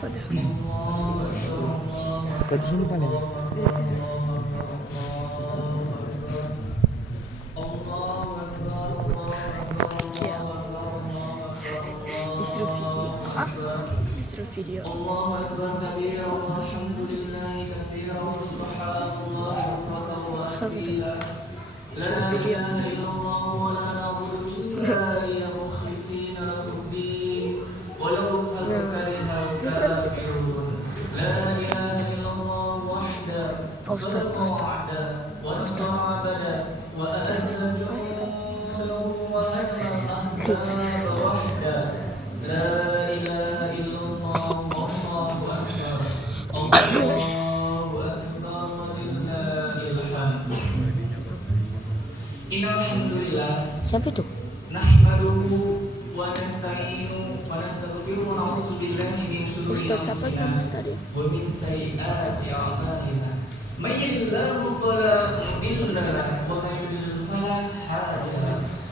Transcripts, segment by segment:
Udah. Kau di sini kan ya? Di sini. Ya. Disuruh video. Disuruh video. Disuruh video. Siapa itu? Ustaz siapa namanya tadi?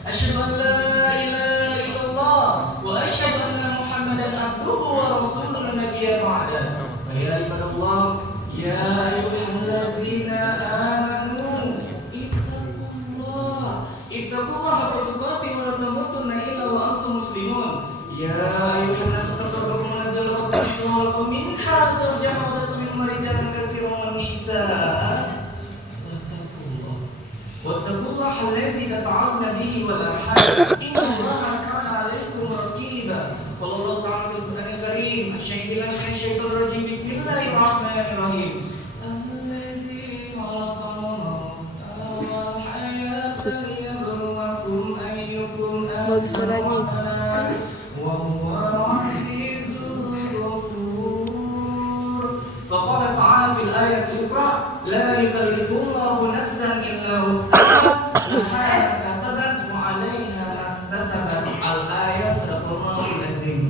Asyhadu an la ilaha illallah wa asyhadu anna Muhammadan abduhu wa rasuluhu la nabiyya ba'da. Fa ya ibadallah ya ayyuhallazina amanu ittaqullaha haqqa tuqatih wa la tamutunna illa wa antum muslimun. Ya ayyuhan nasu taqabbalu munazzalu rabbikum wa lakum minha zawjaha wa rasulun rijalan katsiran wa nisaa. واتقوا الله الذي تسعون به والارحام ان الله كان عليكم رقيبا. قال الله تعالى في القران الكريم الشيخ بالله من الشيطان الرجيم بسم الله الرحمن الرحيم الذي خلق الموت والحياه ليبلوكم ايكم احسن عملا وهو العزيز الغفور. فقال تعالى في الايه الاخرى لا يكلف الله نفسا الا وسعها لها ما كسبت وعليها ما اكتسبت. الآية sadaqallahul azim.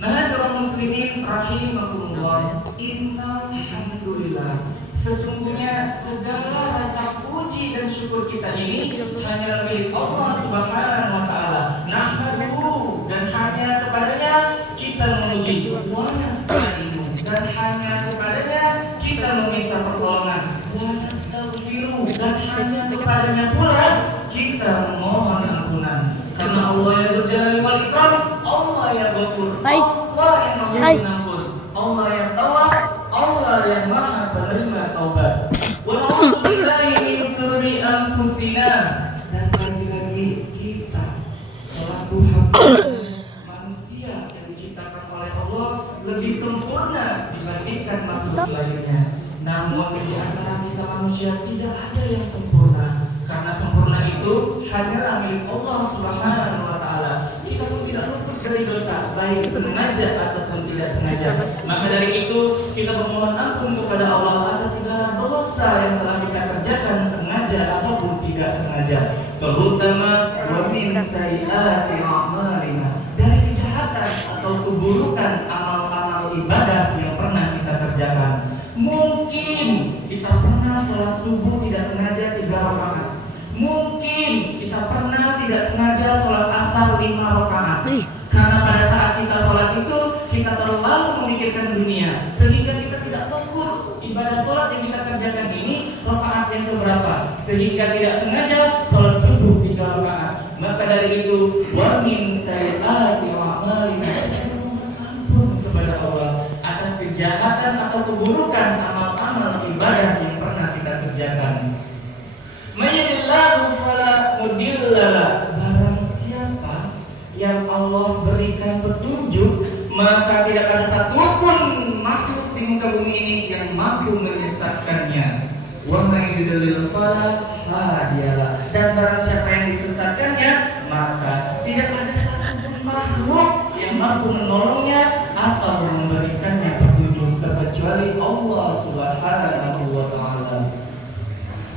Ma'asyiral muslimin rahimakumullah. Innalhamdulillah. Sesungguhnya segala rasa puji dan syukur kita ini hanya milik Allah Subhanahu wa taala. Nahmaduhu, dan hanya kepadanya kita memuji, wa nasta'inu, dan hanya kepadanya kita meminta pertolongan, wa nastaghfiru, dan hanya kepadanya pula kita memohon ampunan. Karena Allah yang Dzul wal Ikram, Allah yang Ghafur, Allah yang Maha Pengampun, Allah yang Tawwab, Allah yang Maha penerima taubat. Wa na'udzu billahi min syururi anfusina, dan lagi-lagi kita selaku hamba manusia yang diciptakan oleh Allah lebih sempurna dibandingkan makhluk lainnya. Namun di antara kita manusia tidak ada yang sempurna, karena sempurna itu hanyalah milik Allah Subhanahu wa taala. Kita pun tidak luput dari dosa, baik sengaja ataupun tidak sengaja. Maka dari itu kita memohon ampun kepada Allah atas segala dosa yang telah kita kerjakan sengaja ataupun tidak sengaja. Terutama wa min sayyiati a'malina, dari kejahatan atau keburukan amal-amal ibadah yang pernah kita kerjakan. Mungkin kita pernah sholat subuh tidak sengaja 3 rakaat. Mungkin kita pernah tidak sengaja sholat asar 5 rakaat. Karena pada saat kita sholat itu kita terlalu memikirkan dunia, sehingga kita tidak fokus ibadah sholat yang kita kerjakan ini rakaat yang keberapa, sehingga tidak sengaja sholat subuh 3 rakaat. Maka dari itu wa min sayyiati a'malina, ampun kepada Allah atas kejahatan atau keburukan amal-amal ibadah yang pernah kita kerjakan. Mayyidillahu fala mudhillalah, barang siapa yang Allah berikan petunjuk, maka tidak ada satupun makhluk di muka bumi ini yang mampu menyesatkannya. Wa may yudlil fala hadiyalah, dan barang siapa yang disesatkannya, maka tidak ada satupun makhluk yang mampu menolongnya atau memberikannya petunjuk kecuali Allah Subhanahu wa taala.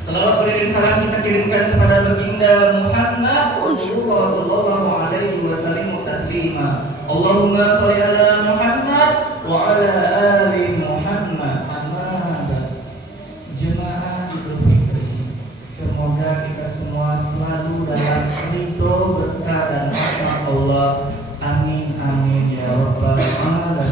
Salawat beriring salam kita kirimkan kepada baginda Muhammad sallallahu alaihi wasallam taslima. Allahumma shalli ala Muhammad wa ala ali Muhammad. Jemaah Idul Fitri, semoga kita semua selalu dalam ridho, berkah dan rahmat Allah. Amin amin ya rabbal alamin. dan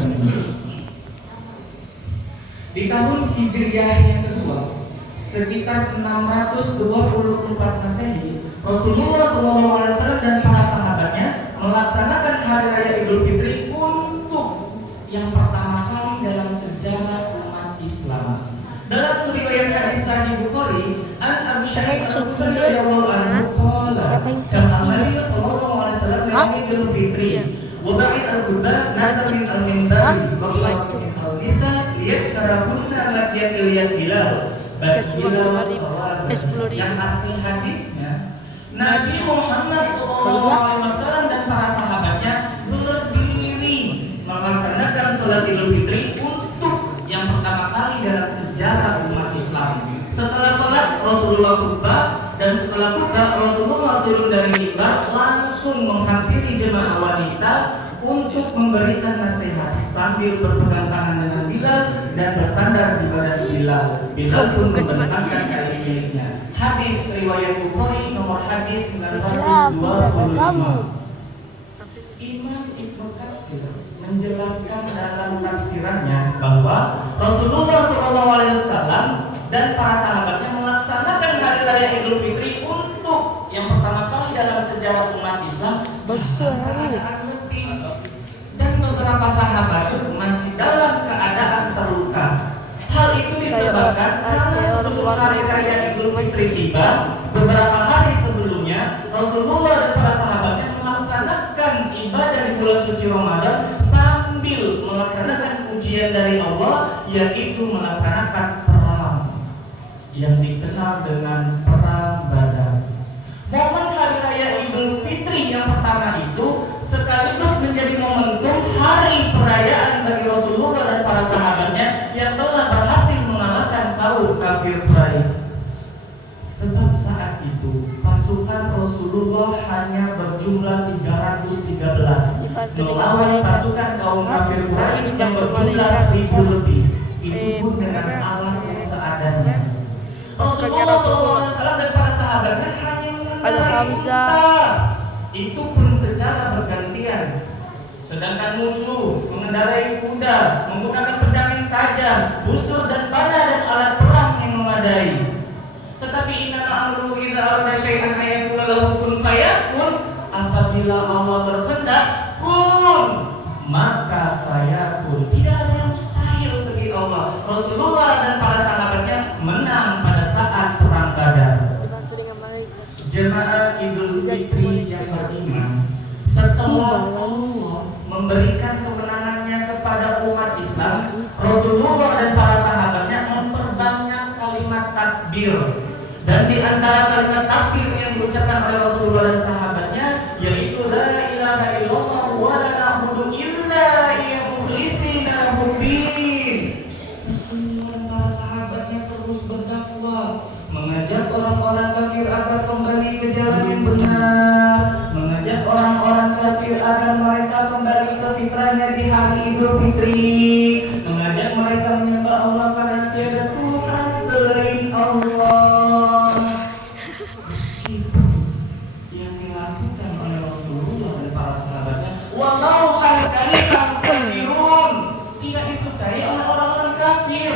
di tahun Hijriah yang kedua, sekitar 624 Masehi, Rasulullah SAW dan para sahabatnya melaksanakan hari raya Idul Fitri untuk yang pertama kali dalam sejarah umat Islam. Dalam riwayat hadis Sahih Bukhari, An Abu Sa'id Al-Khudri radhiyallahu anhu qala, "Kana Nabi sallallahu alaihi wasallam yawm Idul Fitri, wa ba'id al-khutbah nazar min al-minbar, wa qala al-nisa liyaqrabunna laqyatil hilal." Yang arti hadisnya, Nabi Muhammad SAW dan para sahabatnya berdiri melaksanakan sholat Idul Fitri untuk yang pertama kali dalam sejarah umat Islam. Setelah sholat Rasulullah khutbah, dan setelah khutbah Rasulullah turun dari mimbar langsung menghampiri jemaah wanita untuk memberikan nasihat sambil berpegang tangan dengan Bilal dan bersandar di badan Bilal. Bilal pun membentangkan kain miliknya. Hadis riwayat Bukhari nomor hadis 925. Imam Ibnu Katsir menjelaskan dalam tafsirannya bahwa Rasulullah SAW dan para sahabatnya melaksanakan hari raya Idul Fitri untuk yang pertama kali dalam sejarah umat Islam keadaan letih, dan beberapa sahabat masih dalam keadaan terluka. Hal itu disebabkan karena sebelum hari raya Idul Fitri tiba, beberapa hari sebelumnya Rasulullah dan para sahabatnya melaksanakan ibadah di bulan suci Ramadan sambil melaksanakan ujian dari Allah, yaitu melaksanakan perang yang dikenal dengan perang Badar. Momen hari raya Idul Fitri yang pertama itu sekaligus menjadi momentum hari perayaan bagi Rasulullah dan para sahabatnya yang telah berhasil mengalahkan kaum kafir Quraisy. Sebab saat itu pasukan Rasulullah hanya berjumlah 313 melawan pasukan kaum kafir Quraisy yang berjumlah 1000 lebih. Itu pun dengan alat yang seadanya. Rasulullah SAW dan para sahabatnya hanya mengendarai unta. Itu pun secara bergantian. Sedangkan musuh mengendarai kuda, menggunakan pedang yang tajam, busur dan panah dan alat perang yang memadai. Tetapi innama amruhu idza arada syai'an ayaqula lahu kun fayakun. Apabila Allah berkehendak, kun, maka fayakun. Tidak ada yang mustahil bagi Allah. Rasulullah dan para sahabatnya menang pada saat perang Badar. Jemaah Idul Fitri yang beriman, setelah Allah memberikan kemenangannya kepada umat Islam, Rasulullah dan para sahabatnya memperbanyak kalimat takbir. Dan di antara kalimat takbir yang diucapkan oleh Rasulullah dan sahabatnya yaitu la ilaha illallah wa la na'budu illa iyyahu mukhlishina lahud-din. Rasulullah dan para sahabatnya terus berdakwah, mengajak orang-orang kafir agar kembali ke jalan yang benar, mengajak orang-orang kafir agar mereka kembali ke fitrahnya di hari Idul Fitri, mengajak mereka menyembah Allah karena tiada Tuhan selain Allah. Yang dilakukan oleh Rasulullah dan para sahabatnya, walau kalian kafirun, tidak disukai oleh orang-orang kafir.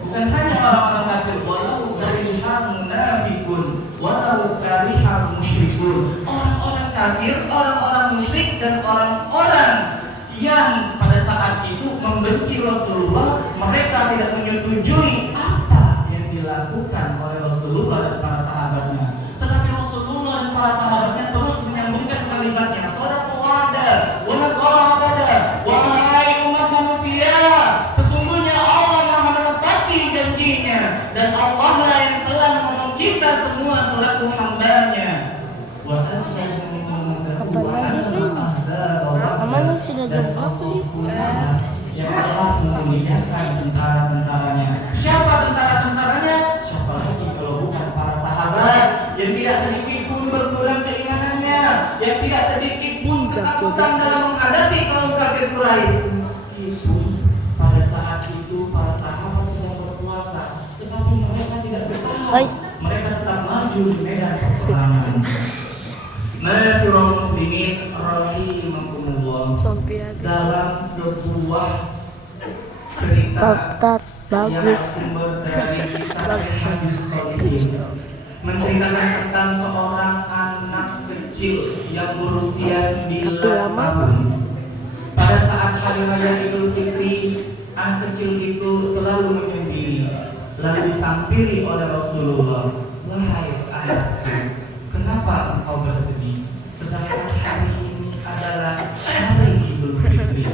Bukan hanya orang-orang kafir, walau karihal munafikun, walau karihal musyrikun. Orang-orang kafir, orang-orang musyrik dan orang-orang yang pada saat itu membenci Rasulullah, mereka tidak menyetujui apa yang dilakukan oleh Rasulullah dan para sahabatnya. Tetapi Rasulullah dan para sahabatnya terus menyambungkan kalimatnya, shadaqada wa nasrada, wahai umat manusia, sesungguhnya Allah Maha menepati janjinya dan Allah lah yang telah menolong kita semua selaku hamba-Nya. Wa Amalnya sudah jawab. yang telah memuliakan tentara-tentaranya. Siapa tentara-tentaranya? Siapa lagi kalau bukan para sahabat yang tidak sedikit pun berkurang keimanannya, yang tidak sedikit pun ketakutan dalam menghadapi kaum kafir Quraisy. Meskipun pada saat itu para sahabat sedang berpuasa, tetapi mereka tidak bertahan. Mereka tetap maju di medan peperangan. Masyurul muslimin rahimakumullah. Sampai habis. Dalam sebuah cerita Pak Ustadz, yang bagus. sumber dari kitab Hadis Sholihin, menceritakan tentang seorang anak kecil yang berusia 9 tahun. Pada saat hari raya Idul Fitri, anak kecil itu selalu menyendiri, lalu disampiri oleh Rasulullah. Wahai anakku, kenapa engkau bersedih? Sedangkan hari ini adalah hari Idul Fitri.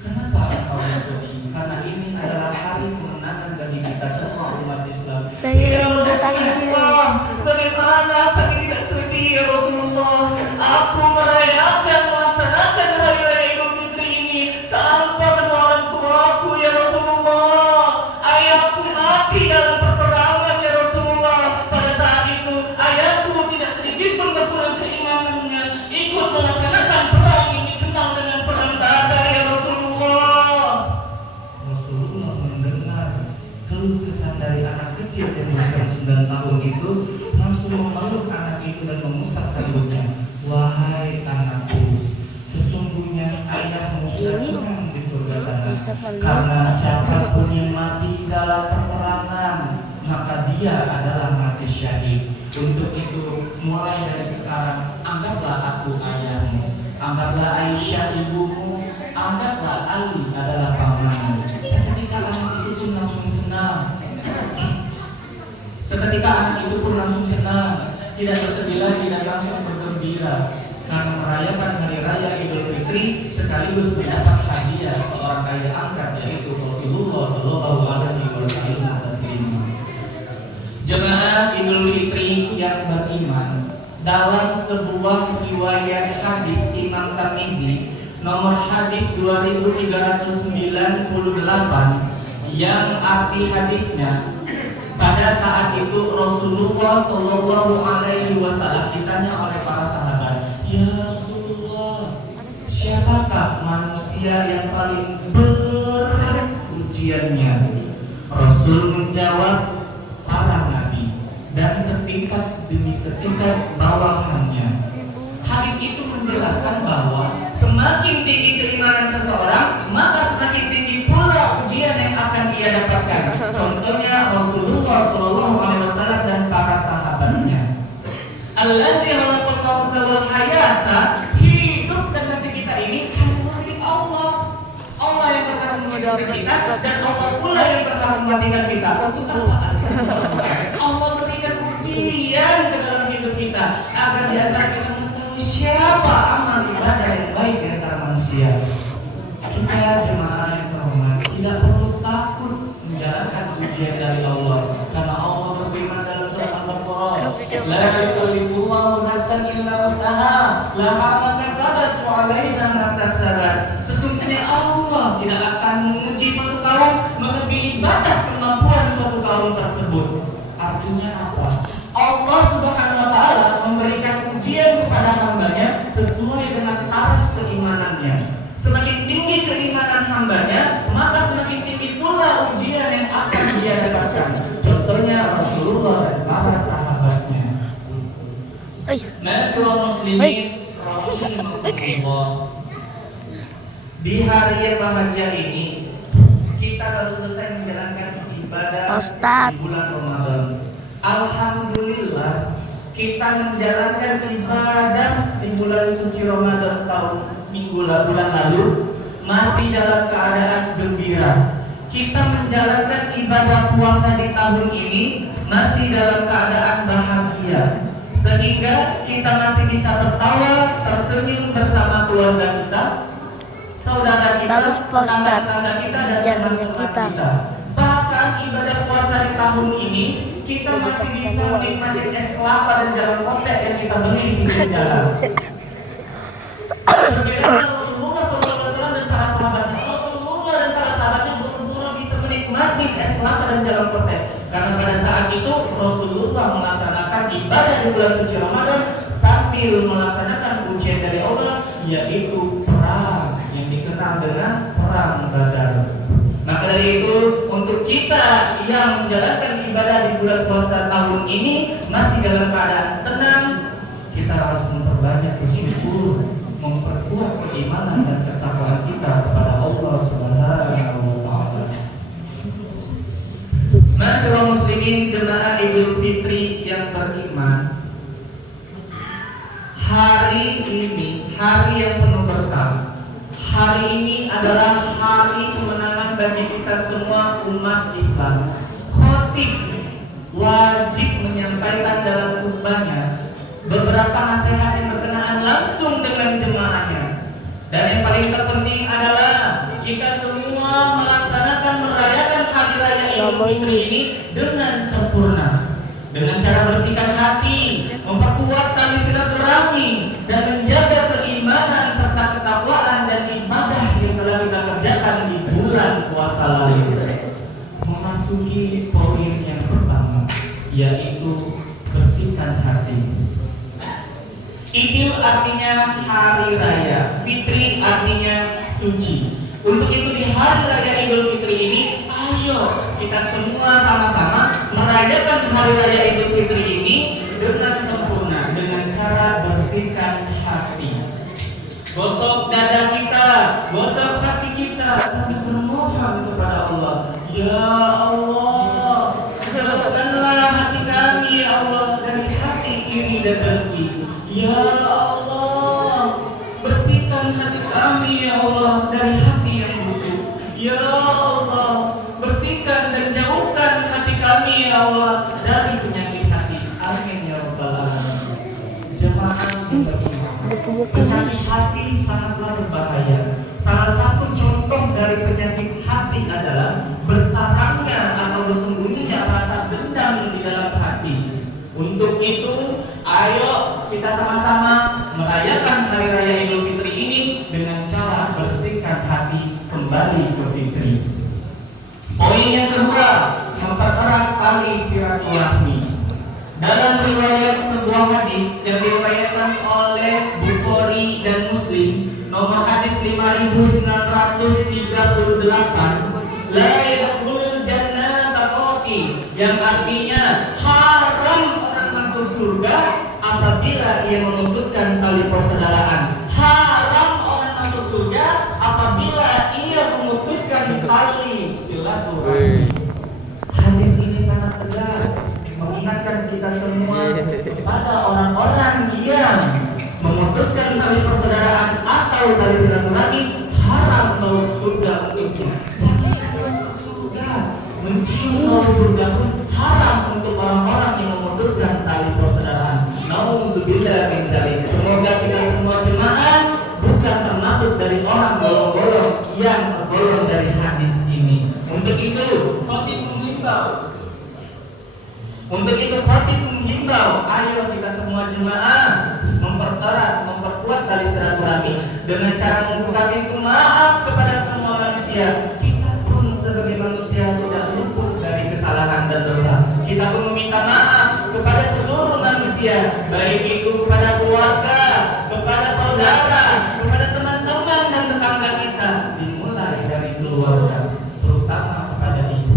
Kenapa engkau bersedih? Karena ini adalah hari kemenangan bagi kita semua umat Islam. Saya Ya Rasulullah, bagaimana kami tidak sedih ya Rasulullah? Aku merayakan melaksanakan hari raya Idul Fitri ini tanpa kedua orang tuaku ya Rasulullah. Ayahku mati dalam peperangan ya Rasulullah. Pada saat itu ayahku tidak sedikit pun berkurang keimanannya, ikut melaksanakan perang yang dikenal dengan perang Badar ya Rasulullah. Rasulullah mendengar keluh kesah dari anak kecil yang berusia 9 tahun itu, langsung memeluk anak itu dan mengusap rambutnya. Wahai anakku, sesungguhnya ayahmu sudah tenang di surga sana. Karena siapapun yang mati dalam peperangan, maka dia adalah mati syahid. Untuk itu, mulai dari sekarang, anggaplah aku ayahmu, anggaplah Aisyah ibumu, anggaplah Ali adalah pamanmu. Seketika anak itu pun langsung senang. Seketika anak itu pun langsung senang, tidak bersedih lagi dan langsung bergembira karena merayakan hari raya Idul Fitri sekaligus mendapat hadiah seorang raja angkat, yaitu Rasulullah Shallallahu Alaihi Wasallam. Jemaah Idul Fitri yang beriman, dalam sebuah riwayat hadis Imam Tirmizi nomor hadis 2398 yang arti hadisnya, pada saat itu Rasulullah Shallallahu Alaihi Wasallam ditanya oleh para sahabat, ya Rasulullah, siapakah manusia yang paling berat ujiannya? Rasul menjawab, para nabi dan setingkat demi setingkat bawahannya. Hadis itu menjelaskan bahwa semakin tinggi keimanan seseorang, maka semakin tinggi pula ujian yang akan dia dapatkan. Contohnya Rasulullah Shallallahu Alaihi Wasallam dan para sahabatnya. Allazi khalaqal mauta hayata, hidup dan mati kita ini hanya milik Allah. Allah yang akan menghidupkan kita dan Allah pula yang akan mematikan kita. Untuk apa? Allah berikan ujian ke dalam hidup kita agar di antara kita mengetahui siapa amal ibadah yang baik di antara manusia. Kita jemaah yang terhormat tidak perlu takut menjalankan ujian dari Allah, karena Allah berfirman dalam surat Al-Baqarah, la yukallifullahu nafsan illa wus'aha, laha ma kasabat wa 'alaiha ma kasabat. Sesungguhnya Allah tidak akan menguji suatu kaum melebihi batas kemampuan suatu kaum tersebut. Artinya apa? Allah Subhanahu wa taala memberikan ujian kepada hambanya sesuai dengan taraf keimanannya. Semakin tinggi keimanan hambanya, maka semakin tinggi pula ujian yang akan dia dapatkan. Contohnya Rasulullah dan para sahabatnya. Masyurul muslimin rahimahumullah. Di hari yang bahagia ini, kita baru selesai menjalankan ibadah di bulan Ramadan. Alhamdulillah, kita menjalankan ibadah di bulan suci Ramadan bulan lalu masih dalam keadaan gembira. Kita menjalankan ibadah puasa di tahun ini masih dalam keadaan bahagia, sehingga kita masih bisa tertawa, tersenyum bersama keluarga kita, saudara kita, tetangga kita, dan teman-teman kita. Bahkan ibadah puasa di tahun ini kita masih bisa menikmati es kelapa dan jalan kotek yang kita beli di pinggir jalan. Berbeda Rasulullah SAW dan para sahabatnya. Rasulullah dan para sahabatnya buru-buru bisa menikmati es kelapa dan jalan kotek, karena pada saat itu Rasulullah melaksanakan ibadah di bulan suci Ramadan sambil melaksanakan ujian dari Allah, yaitu perang yang dikenal dengan perang Badar. Maka dari itu, untuk kita yang menjalankan ibadah di bulan puasa tahun ini masih dalam keadaan tenang, kita harus memperbaiki ini adalah hari kemenangan bagi kita semua umat Islam. Khatib wajib menyampaikan dalam khutbahnya beberapa nasihat yang berkenaan langsung dengan jemaahnya. Dan yang paling terpenting adalah jika semua melaksanakan merayakan hari raya Idul Fitri ini dengan sempurna, dengan cara bersihkan hati, memperkuat tali silaturahmi, dan menjaga keimanan serta ketakwaan dan ibadah yang telah kita kerjakan di bulan puasa lalu. Memasuki poin yang pertama, yaitu bersihkan hati. Idul artinya hari raya, Fitri artinya suci. Untuk itu di hari raya Idul Fitri ini, ayo kita semua sama-sama merayakan hari raya Idul Fitri ini dengan sempurna, dengan cara bersihkan hati. Gosok dada kita, gosok hati kita sambil bermohon kepada Allah. Ya Allah, gosokkanlah hati kami ya Allah dari hati iri dan dengki. Ya Allah, bersihkan hati kami ya Allah dari hati yang busuk. Ya Allah, bersihkan dan jauhkan hati kami ya Allah dari penyakit hati. Amin ya rabbal alamin. Jemaah penyakit hati sangatlah berbahaya. Salah satu contoh dari penyakit hati adalah bersarangnya atau bersembunyinya rasa dendam di dalam hati. Untuk itu, ayo kita sama-sama merayakan hari raya Idul Fitri ini dengan cara bersihkan hati kembali ke fitri. Poin yang kedua, mempererat tali silaturahmi. Dalam riwayat sebuah hadis yang diriwayatkan oleh Bukhari dan Muslim, nomor hadis 5938, la yadkhulul jannata qati, yang artinya haram orang masuk surga apabila ia memutuskan tali persaudaraan. Haram orang masuk surga apabila ia memutuskan tali silaturahmi. Hadis ini sangat tegas mengingatkan kita semua kepada orang-orang yang memutuskan tali persaudaraan atau tali silaturahmi haram masuk surga untuknya. Jangan masuk surga, mencium bau surga pun haram untuk orang-orang yang memutuskan tali persaudaraan. Nauzubillah min dzalik. Semoga kita semua jemaah bukan termasuk dari orang golong-golong yang tergolong dari hadis ini. Untuk itu, khatib menghimbau, ayo kita semua jemaah mempererat, memperkuat tali silaturahmi dengan cara membuka pintu maaf kepada semua manusia. Kita pun sebagai manusia tidak luput dari kesalahan dan dosa. Kita pun meminta maaf kepada seluruh manusia, baik itu kepada keluarga, kepada saudara, kepada teman-teman dan tetangga kita, dimulai dari keluarga, terutama kepada ibu.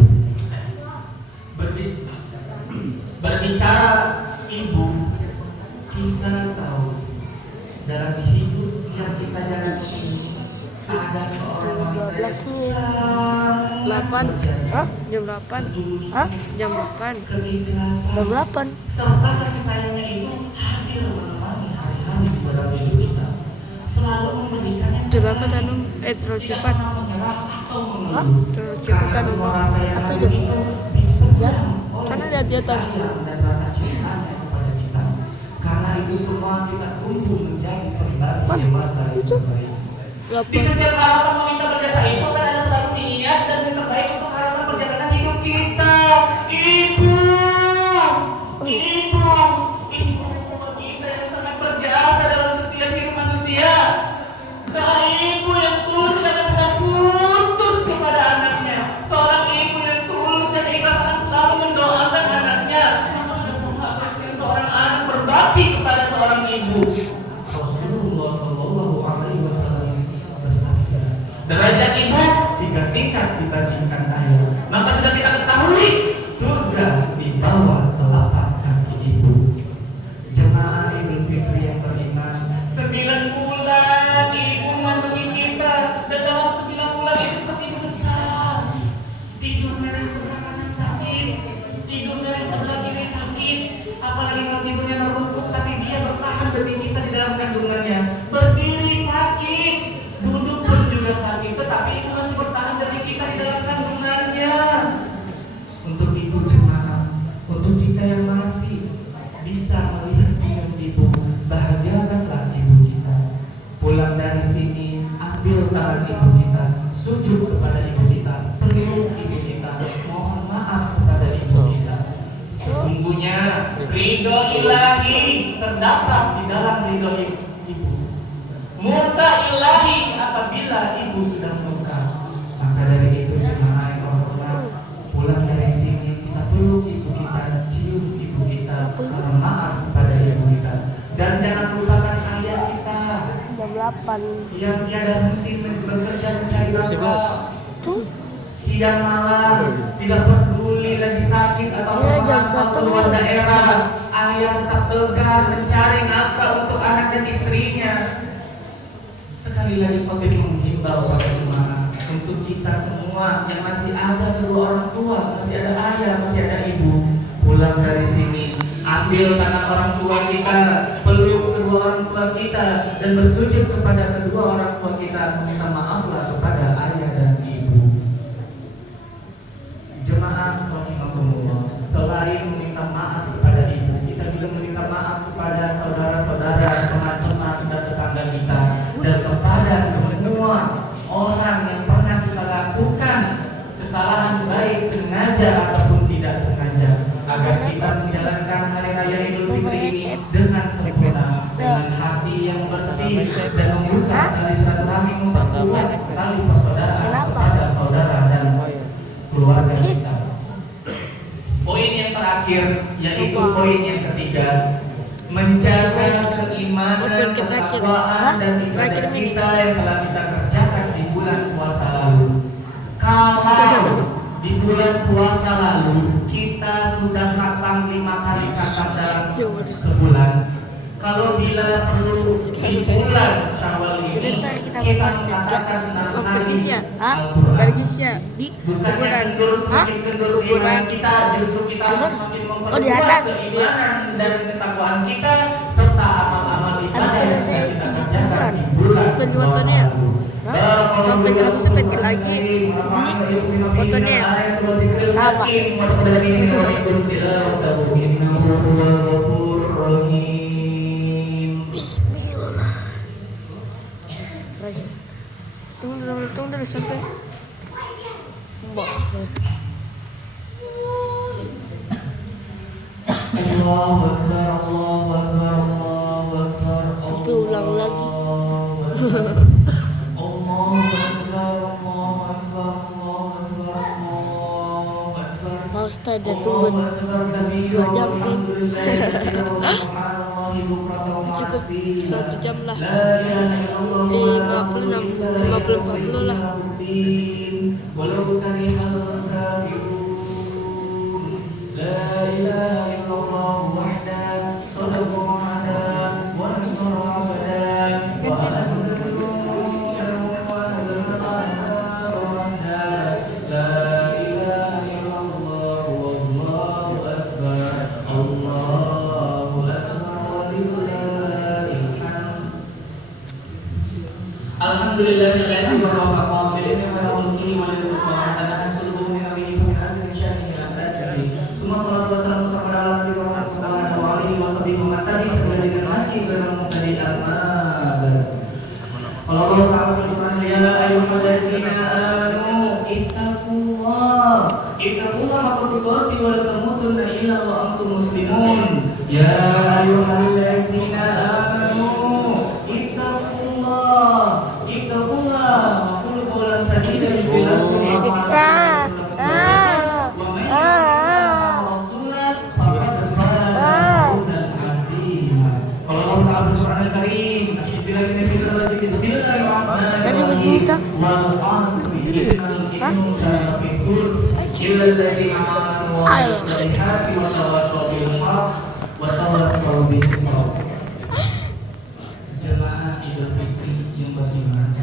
Berbicara ibu, kita tahu dalam hidup yang kita jalani ini ada seorang wanita yang sangat 8. Jam 8. Jam 8. Jam 8. serta kasih sayangnya itu hadir menemani hari-hari di dalam hidup kita, selalu memberikan yang Coba apa tanam? Terlalu tidak cepat. pernah menyerah atau mengeluh. Terlalu cepat Karena tanam. semua rasa yang Atau ada jam. itu dipegang oleh Karena lihat di atas. sayang dan rasa cintanya kepada kita. Karena itu semua kita tumbuh menjadi pribadi yang masa yang terbaik. Di 8. setiap harapan meminta berjasa itu kan ada selalu niat dan yang terbaik untuk harapan perjalanan hidup kita. Ibu, kita yang sangat berjasa dalam setiap hidup manusia. Nah, ibu yang tulus dan tidak putus kepada anaknya. Seorang ibu yang tulus dan ikhlas akan selalu mendoakan anaknya. Maka sudah seharusnya seorang anak berbakti kepada seorang ibu. Rasulullah Shallallahu Alaihi Wasallam bersabda, derajat ibu 3 tingkat dibandingkan ayah. Maka sudah kita ketahui surga di bawah telapak kaki ibu. Jemaah Idul Fitri yang beriman, 9 bulan ibu mengandungi kita, dan dalam 9 bulan itu begitu besar. Tidurnya yang sebelah kanan sakit, tidurnya yang sebelah kiri sakit, apalagi kalau tidurnya meruntuh tapi dia bertahan demi kita di dalam kandungannya. Berdiri sakit, duduk pun juga sakit. bersujud kepada ibu kita, peluk ibu kita, mohon maaf kepada ibu kita. Sesungguhnya ridho ilahi terdapat di dalam ridho ibu. Murka ilahi apabila ibu sudah murka. Maka dari itu jemaah yang hormat, pulang dari sini kita peluk ibu kita, cium ibu kita, mohon maaf kepada ibu kita. Dan jangan lupakan ayah kita Jam 8. yang tiada henti bekerja mencari nafkah. Siang malam tidak peduli lagi sakit atau Iya, jam merantau 1 keluar daerah, ayah tetap tegar mencari nafkah untuk anak dan istrinya. Sekali lagi Khotib menghimbau pada jemaah untuk kita semua yang masih ada kedua orang tua, masih ada ayah, masih ada ibu, pulang dari sini ambil tangan orang tua kita, peluk kedua orang tua kita, dan bersujud kepada kedua orang tua kita, meminta maaflah kepada ayah dan ibu. Jemaah rahimakumullah, selain meminta maaf kepada ibu, kita juga meminta maaf kepada saudara-saudara, teman-teman dan tetangga kita, dan kepada semua orang yang pernah kita lakukan kesalahan baik sengaja ataupun tidak sengaja, agar kita menjalankan hari raya Idul Fitri ini dengan sempurna, dengan hati yang bersih dan membuka tali silaturahmi, memperkuat tali persaudaraan kepada saudara dan keluarga kita. Poin yang terakhir yaitu poin yang ketiga, menjaga keimanan, ketakwaan dan ibadah kita yang telah kita kerjakan di bulan puasa lalu. Kalau di bulan puasa lalu kita sudah khatam 5 kali khatam dalam sebulan, kalau bila perlu di bulan Syawal ini kita mengatakan 6 kali Bergisya di kuburan. Kuburan kita, justru kita harus semakin Oh, di atas. memperkuat keimanan dan ketakwaan kita serta amal-amal ibadah yang sudah kita kerjakan di bulan Pergi puasa fotonya. lalu. Sampai habis itu pergi lagi di fotonya. Sama. Bismillah. Tunggu dulu sampai. Allahu Akbar, Allahu Akbar, Allahu Akbar. Sampai ulang lagi. Allahu Akbar, Allahu Akbar, Allahu Akbar, Allahu Akbar. Pak Ustaz dah tunggu 2 jam kan? Cukup 1 jam lah. 50 lah. Walau karihal kafirun, la ilaha illallah wahdahu, sadaqallahu wa'adahu, wa nasara 'abdahu, wa azzalahu wa la ilaha illallah wallahu akbar, Allahu akbar walillahil hamd. Alhamdulillahilladzi wafaqa bi'ilmihi wa mulkihi wa ridwanihi wa tanahana suluhu min nabiyyihi min azmi syanihi al-abadi. Semua salawat wa salam kepada Nabi Muhammad sallallahu alaihi wasallam wa tabi sebagai dengan hati dalam tadi amal. Kalau Allah Ta'ala berfirman, ya ayyuhallazina amanu ittaqullah haqqa tuqatih wa la tamutunna illa wa antum muslimun. Ya ayyuhallazina amanu ittaqullah wa qulu qawlan sadida yusbilakum Jemaah Idul Fitri yang beriman,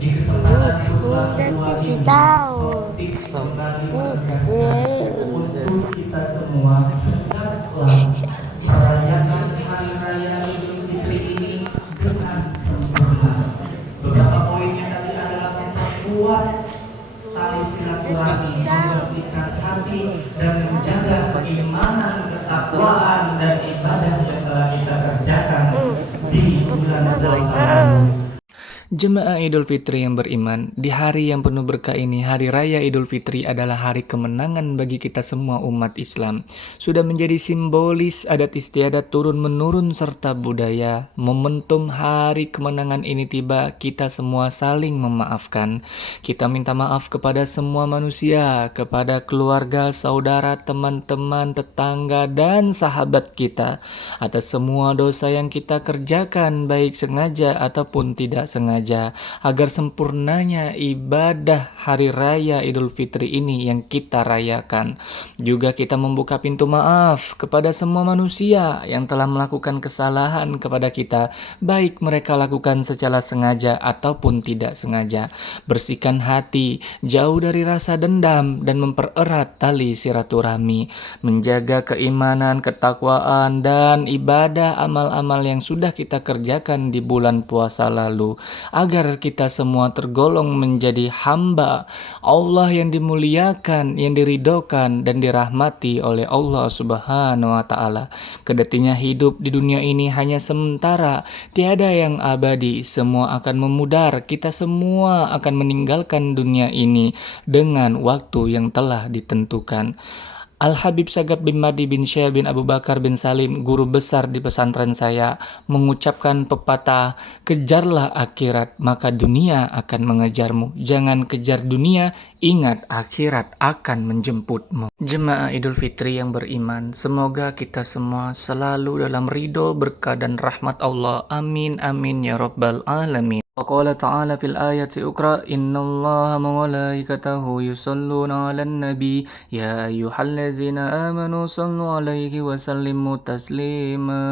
di kesempatan khutbah kedua ini Khotib kembali menegaskan untuk kita semua hendaklah merayakan hari raya Idul Fitri ini dengan sempurna. Beberapa poinnya tadi adalah memperkuat tali silaturahmi, membersihkan hati dan menjaga keimanan, ketakwaan dan ibadah yang telah kita kerjakan di bulan puasa lalu. Jemaah Idul Fitri yang beriman, di hari yang penuh berkah ini, Hari Raya Idul Fitri adalah hari kemenangan bagi kita semua umat Islam. Sudah menjadi simbolis adat istiadat turun-menurun serta budaya. Momentum hari kemenangan ini tiba, kita semua saling memaafkan. Kita minta maaf kepada semua manusia, kepada keluarga, saudara, teman-teman, tetangga, dan sahabat kita atas semua dosa yang kita kerjakan, baik sengaja ataupun tidak sengaja, agar sempurnanya ibadah Hari Raya Idul Fitri ini yang kita rayakan. Juga kita membuka pintu maaf kepada semua manusia yang telah melakukan kesalahan kepada kita, baik mereka lakukan secara sengaja ataupun tidak sengaja. Bersihkan hati, jauh dari rasa dendam, dan mempererat tali silaturahmi, menjaga keimanan, ketakwaan, dan ibadah amal-amal yang sudah kita kerjakan di bulan puasa lalu, agar kita semua tergolong menjadi hamba Allah yang dimuliakan, yang diridhokan, dan dirahmati oleh Allah Subhanahu wa Ta'ala. Kedatinya hidup di dunia ini hanya sementara, tiada yang abadi, semua akan memudar, kita semua akan meninggalkan dunia ini dengan waktu yang telah ditentukan. Al-Habib Sagaf bin Madi bin Syekh bin Abu Bakar bin Salim, guru besar di pesantren saya, mengucapkan pepatah, kejarlah akhirat, maka dunia akan mengejarmu. Jangan kejar dunia, ingat akhirat akan menjemputmu. Jemaah Idul Fitri yang beriman, semoga kita semua selalu dalam ridho, berkah, dan rahmat Allah. Amin, amin, ya Rabbal Alamin. وقال تعالى في الآية أخرى إن الله وملائكته يصلون على النبي يا أيها الذين آمنوا صلوا عليه وسلموا تسليما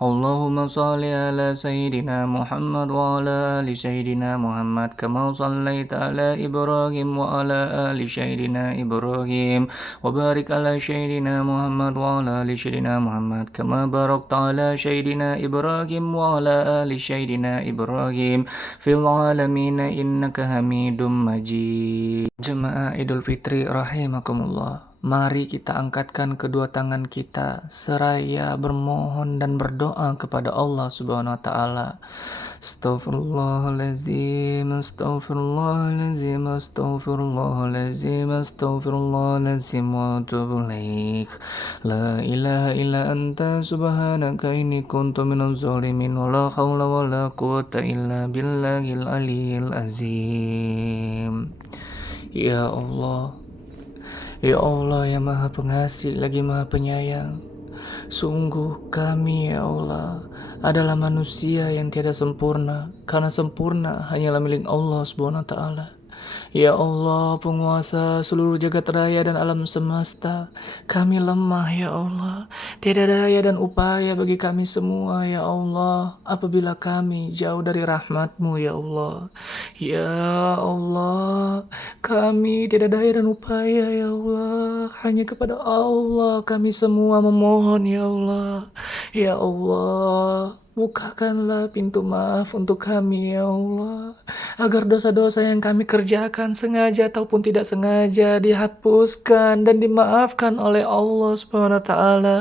اللهم صل على سيدنا محمد وعلى آل سيدنا محمد كما صليت على إبراهيم وعلى آل سيدنا إبراهيم وبارك على سيدنا محمد وعلى آل سيدنا محمد كما باركت على سيدنا إبراهيم وعلى آل سيدنا إبراهيم fil alamin innaka hamidum majid. Jemaah Idul Fitri rahimakumullah, mari kita angkatkan kedua tangan kita seraya bermohon dan berdoa kepada Allah Subhanahu wa Ta'ala. Astaghfirullahaladzim, astaghfirullahaladzim, astaghfirullahaladzim, astaghfirullahaladzim, wa atubu ilaik. La ilaha illa anta subhanaka inni kuntu minaz zalimin, wa la hawla wa la quwwata illa billahil aliyyil azim. Ya Allah, ya Allah yang Maha Pengasih lagi Maha Penyayang, sungguh kami ya Allah adalah manusia yang tiada sempurna, karena sempurna hanyalah milik Allah Subhanahu wa Ta'ala. Ya Allah, penguasa seluruh jagat raya dan alam semesta, kami lemah ya Allah. Tiada daya dan upaya bagi kami semua ya Allah, apabila kami jauh dari rahmat-Mu ya Allah. Ya Allah, kami tiada daya dan upaya ya Allah, hanya kepada Allah kami semua memohon ya Allah. Ya Allah, bukakanlah pintu maaf untuk kami ya Allah, agar dosa-dosa yang kami kerjakan sengaja ataupun tidak sengaja dihapuskan dan dimaafkan oleh Allah Subhanahu wa Ta'ala.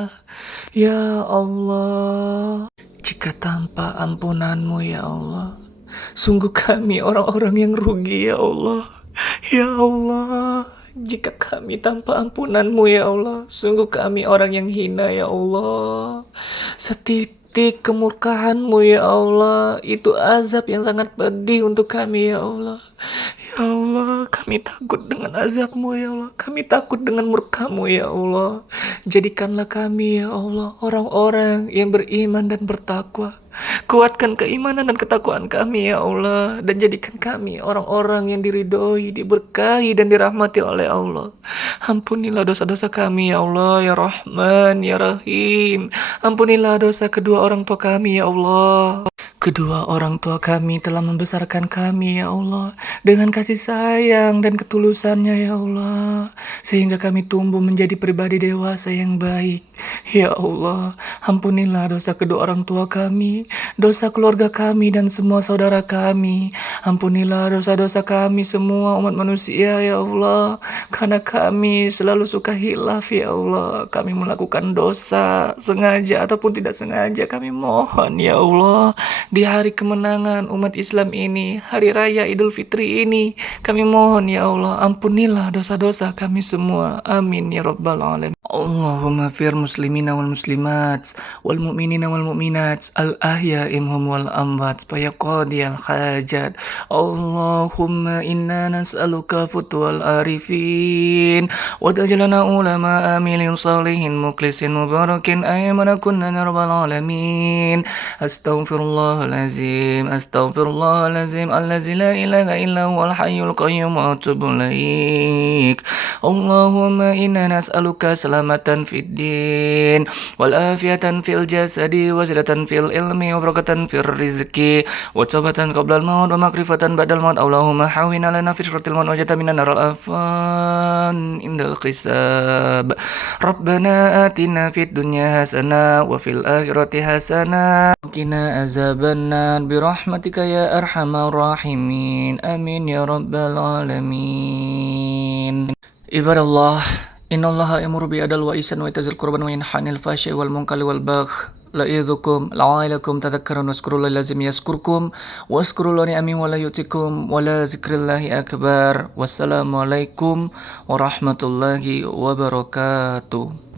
Ya Allah, jika tanpa ampunan-Mu ya Allah, sungguh kami orang-orang yang rugi ya Allah. Ya Allah, jika kami tanpa ampunan-Mu ya Allah, sungguh kami orang yang hina ya Allah. Setitik kemurkaan-Mu ya Allah, itu azab yang sangat pedih untuk kami ya Allah. Ya Allah, kami takut dengan azab-Mu ya Allah, kami takut dengan murka-Mu ya Allah. Jadikanlah kami ya Allah orang-orang yang beriman dan bertakwa. Kuatkan keimanan dan ketakwaan kami ya Allah, dan jadikan kami orang-orang yang diridhoi, diberkahi, dan dirahmati oleh Allah. Ampunilah dosa-dosa kami ya Allah, ya Rahman, ya Rahim. Ampunilah dosa kedua orang tua kami ya Allah. Kedua orang tua kami telah membesarkan kami ya Allah dengan kasih sayang dan ketulusannya ya Allah, sehingga kami tumbuh menjadi pribadi dewasa yang baik. Ya Allah, ampunilah dosa kedua orang tua kami, dosa keluarga kami dan semua saudara kami. Ampunilah dosa-dosa kami semua umat manusia ya Allah. Karena kami selalu suka hilaf ya Allah. Kami melakukan dosa sengaja ataupun tidak sengaja. Kami mohon ya Allah, di hari kemenangan umat Islam ini, hari raya Idul Fitri ini, kami mohon ya Allah, ampunilah dosa-dosa kami semua. Amin ya rabbal alamin. Allahumma fir muslimina wal muslimat wal mu'minina wal mu'minat al ahya'i minhum wal amwat ya qadiyal hajat. Allahumma inna nas'aluka futwal arifin wa taj'alna ulama amilin salihin mukhlisin mubarakin aymana kunna ya rabbal alamin. Astaghfirullahalazim allazi la ilaha illa huwal hayyul qayyum wa atubu ilaik. Allahumma inna nas'aluka salamatan fid din wal afiyatan fil jasadi wa zidatan fil ilmi wa barakatan fil rizqi wa tawbatan qabla al maut wa maghfiratan ba'dal maut. Allahumma hawwin alaina fi syaratil maut wa jatamina naral afan indal qisab. Rabbana atina fid dunya hasanah wa fil akhirati hasanah wa qina azabannar bi rahmatika ya arhamar rahimin. Amin ya rabbal alamin. Ibadallah, innallaha ya'muru bil adli wa ihsan wa itazil qurban wa yanha 'anil fahsya'i wal munkari wal baghi ya'idzukum la'allakum tadhakkarun. Wazkurullaha lazim yazkurkum wazkurullaha ni'amin wa la yu'tikum wa la zikrillahi akbar. Wassalamualaikum warahmatullahi wabarakatuh.